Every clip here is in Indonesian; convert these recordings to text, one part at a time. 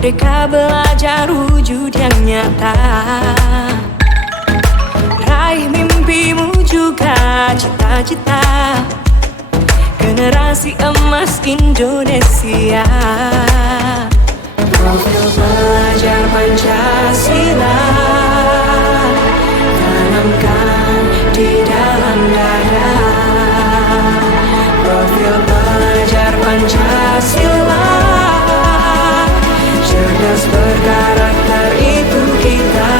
Merdeka belajar wujud yang nyata. Raih mimpimu juga cita-cita. Generasi emas Indonesia. Profil pelajar Pancasila tanamkan di dalam dada. Profil pelajar Pancasila, cerdas berkarakter itu kita.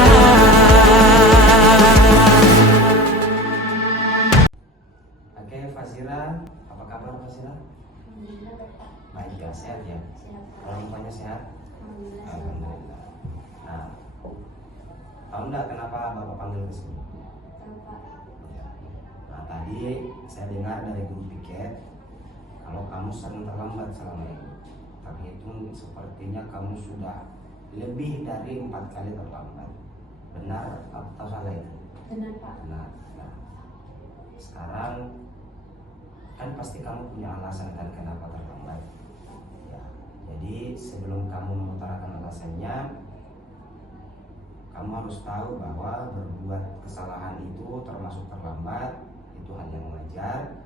Oke, Fazira, apa kabar Fazira? Alhamdulillah Bapak. Baik ya, sehat ya? Sehat Pak. Orang tuanya sehat? Alhamdulillah. Alhamdulillah. Nah, tahu enggak kenapa Bapak panggil ke sini? Tahu Pak. Ya. Nah, tadi saya dengar dari guru piket kalau kamu sering terlambat selama ini. Tapi itu sepertinya kamu sudah lebih dari 4 kali terlambat. Benar atau salah itu? Benar Pak. Benar. Nah, sekarang kan pasti kamu punya alasan kan kenapa terlambat. Ya, jadi sebelum kamu mengutarakan alasannya, kamu harus tahu bahwa berbuat kesalahan itu termasuk terlambat, itu hal yang wajar.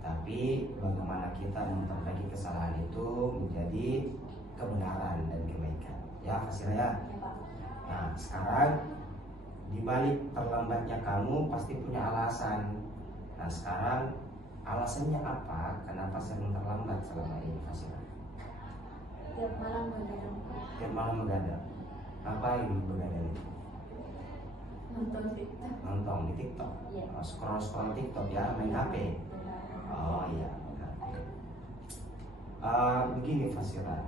Tapi bagaimana kita memperbaiki kesalahan itu menjadi kebenaran dan kebaikan. Ya, Fazira ya. Ya Pak. Nah, sekarang di balik terlambatnya kamu pasti punya alasan. Nah, sekarang alasannya apa? Kenapa sering terlambat selama ini, Fazira? Tiap malam begadang Pak. Tiap malam begadang. Ngapain begadang itu? Nonton TikTok. Nonton di TikTok. Iya. Scroll TikTok ya, main HP. Benar. Oh iya, main HP. Begini Fazira,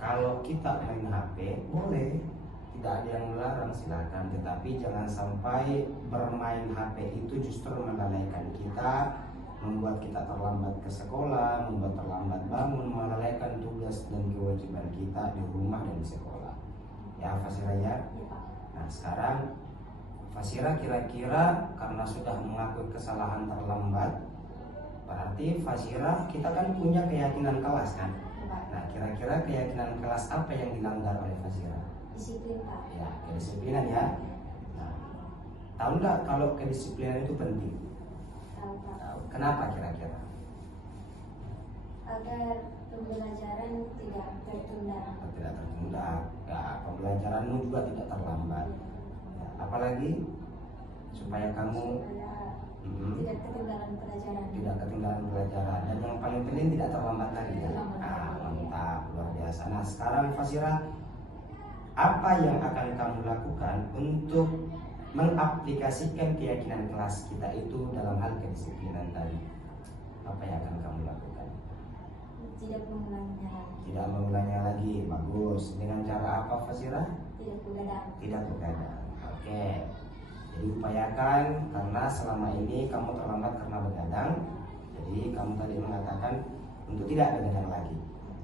kalau kita main HP boleh, tidak ada yang melarang, silakan. Tetapi jangan sampai bermain HP itu justru melalaikan kita, membuat kita terlambat ke sekolah, membuat terlambat bangun, melalaikan tugas dan kewajiban kita di rumah dan di sekolah. Ya, Fazira ya. Ya Pak. Nah, sekarang Fazira kira-kira karena sudah mengakui kesalahan terlambat, berarti Fazira kita kan punya keyakinan kelas kan? Ya Pak. Nah, kira-kira keyakinan kelas apa yang dilanggar oleh Fazira? Disiplin Pak. Ya, kedisiplinan ya. Nah, tahu nggak kalau kedisiplinan itu penting? Tahu Pak. Tahu. Kenapa kira-kira? Agar pembelajaran tidak tertunda. Tidak tertunda. Ya, pembelajaranmu juga tidak terlambat. Ya, apalagi supaya kamu Supaya mm, tidak ketinggalan pelajaran. tidak ketinggalan pelajaran, dan yang paling penting tidak terlambat lagi ya. Tidak terlambat. Mantap, luar biasa. Nah, sekarang Fazira, apa yang akan kamu lakukan untuk mengaplikasikan keyakinan kelas kita itu dalam hal kedisiplinan tadi? Apa yang akan kamu lakukan? Tidak mengulanginya lagi. Tidak mengulanginya lagi. Bagus. Dengan cara apa Fazira? Tidak begadang. Tidak begadang. Oke. Jadi upayakan, karena selama ini kamu terlambat karena begadang. Jadi kamu tadi mengatakan untuk tidak begadang lagi.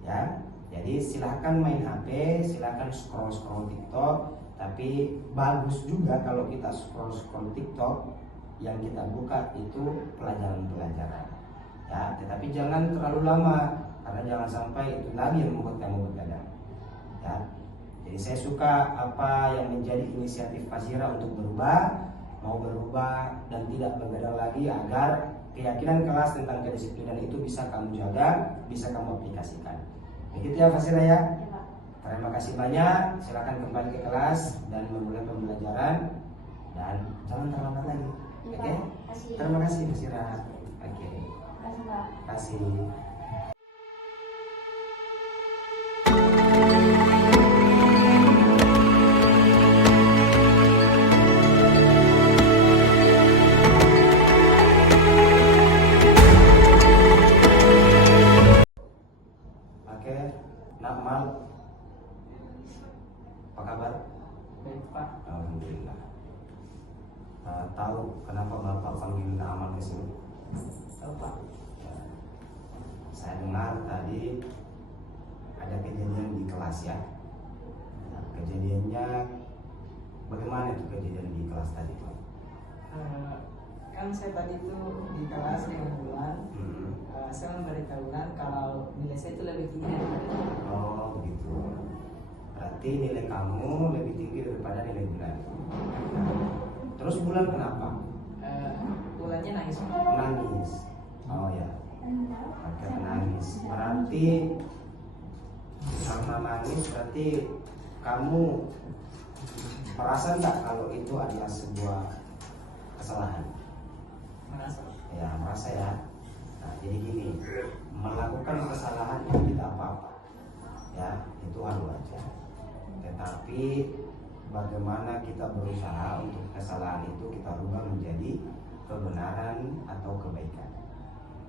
Ya. Jadi silahkan main HP, silahkan scroll TikTok. Tapi bagus juga kalau kita scroll TikTok, yang kita buka itu pelajaran-pelajaran. Ya, tetapi jangan terlalu lama, karena jangan sampai itu lagi yang membuat kamu begadang. Ya. Jadi saya suka apa yang menjadi inisiatif Fazira untuk mau berubah dan tidak begadang lagi, agar keyakinan kelas tentang kedisiplinan itu bisa kamu jaga, bisa kamu aplikasikan. Begitu ya Fazira ya. Ya Pak. Terima kasih banyak. Silakan kembali ke kelas dan memulai pembelajaran, dan jangan terlambat lagi. Ya, Oke? Pak. Kasih. Terima kasih Fazira. Oke. Kasih Pak. Terima kasih. Oke, Nakmal, apa kabar? Baik Pak. Alhamdulillah. Tahu kenapa Bapak panggil Nakmal ke sini? Tahu Pak. Saya dengar tadi ada kejadian di kelas ya. Nah, kejadiannya bagaimana itu kejadian di kelas tadi Pak? Kan saya tadi itu di kelas dengan bulan, saya memberitahukan kalau nilai saya itu lebih tinggi daripada dia. Oh begitu. berarti nilai kamu lebih tinggi daripada nilai bulan. Terus bulan kenapa? Bulannya nangis. Nangis. Oh ya, oke, nangis. Berarti karena nangis berarti kamu merasa nggak kalau itu adalah sebuah kesalahan? Merasa. Ya, merasa ya. Nah, jadi gini, melakukan kesalahan itu tidak apa-apa, ya, itu hal wajar. Tetapi bagaimana kita berusaha untuk kesalahan itu kita rubah menjadi kebenaran atau kebaikan.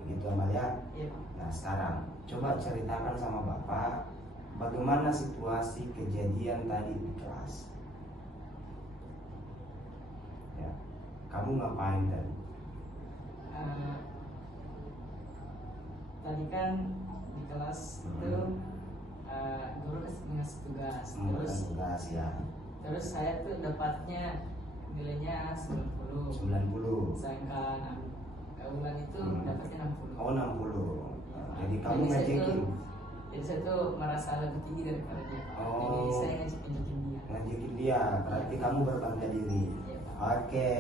Begitu Amalia? Iya. Nah, sekarang coba ceritakan sama Bapak bagaimana situasi kejadian tadi di kelas. Ya, kamu ngapain tadi? Tadi kan di kelas itu guru ngasih tugas, Tugas ya. terus saya tuh dapatnya nilainya 90, 90. sedangkan bulan itu dapatnya 60. Oh, 60. Jadi kamu Jadi saya ngejekin. Jadi saya tuh merasa lebih tinggi daripada dia. Oh. Jadi saya ngejekin dia. Ngejekin dia, berarti kamu berbangga diri. Iya, Pak. Oke.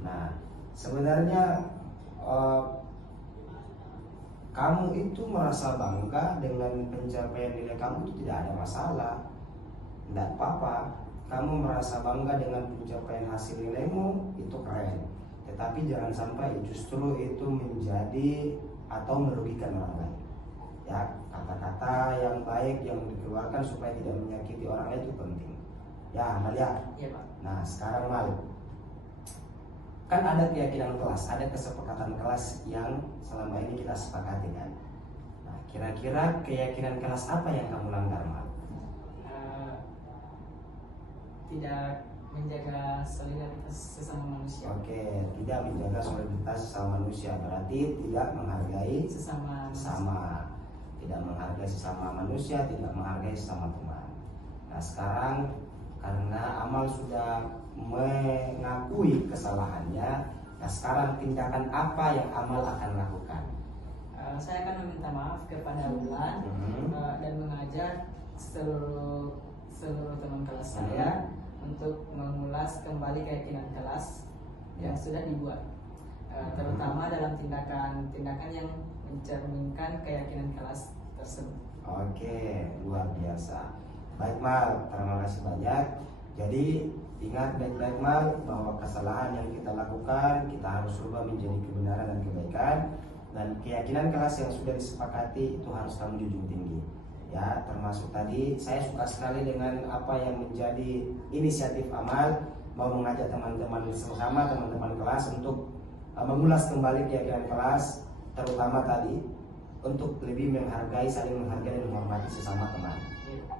Nah, sebenarnya kamu itu merasa bangga dengan pencapaian nilai kamu itu tidak ada masalah. Tidak apa-apa. Kamu merasa bangga dengan pencapaian hasil nilaimu, itu keren. Tetapi jangan sampai justru itu menjadi atau merugikan orang lain. Ya, kata-kata yang baik yang dikeluarkan supaya tidak menyakiti orang lain itu penting. Ya, Amalia. Iya, Pak. Nah, sekarang Mal, kan ada keyakinan kelas, ada kesepakatan kelas yang selama ini kita sepakati kan. Nah, kira-kira keyakinan kelas apa yang kamu langgar, Mal? Tidak menjaga solidaritas sesama manusia. Oke, tidak menjaga soliditas sesama manusia, berarti tidak menghargai Sesama tidak menghargai sesama manusia, tidak menghargai sesama teman. Nah, sekarang karena Amal sudah mengakui kesalahannya, nah sekarang tindakan apa yang Amal akan lakukan? saya akan meminta maaf kepada Wulan dan mengajak seluruh teman kelas saya untuk mengulas kembali keyakinan kelas yang sudah dibuat, terutama dalam tindakan yang mencerminkan keyakinan kelas tersebut. Oke, luar biasa. Baik Mal, terima kasih banyak. Jadi ingat baik-baik Mal bahwa kesalahan yang kita lakukan kita harus rubah menjadi kebenaran dan kebaikan, dan keyakinan kelas yang sudah disepakati itu harus kamu junjung tinggi. Ya, termasuk tadi saya suka sekali dengan apa yang menjadi inisiatif Amal, mau mengajak teman-teman bersama, teman-teman kelas untuk mengulas kembali keyakinan kelas, terutama tadi untuk lebih menghargai, saling menghargai dan menghormati sesama teman.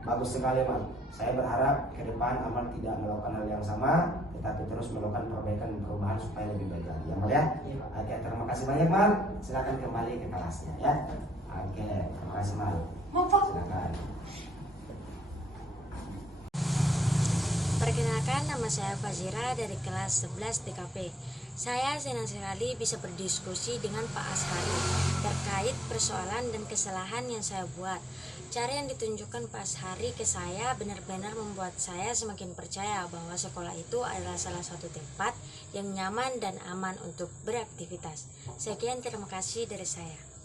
Bagus sekali Mal. Saya berharap ke depan Amal tidak melakukan hal yang sama, tetapi terus melakukan perbaikan dan perubahan supaya lebih baik lagi. Ya Mal ya. Oke, terima kasih banyak Mal. Silakan kembali ke kelasnya ya. Oke, terima kasih Mal. Silakan. Perkenalkan, nama saya Fazira dari kelas 11 TKP. Saya senang sekali bisa berdiskusi dengan Pak Ashari terkait persoalan dan kesalahan yang saya buat. Cara yang ditunjukkan Pak Ashari ke saya benar-benar membuat saya semakin percaya bahwa sekolah itu adalah salah satu tempat yang nyaman dan aman untuk beraktivitas. Sekian, terima kasih dari saya.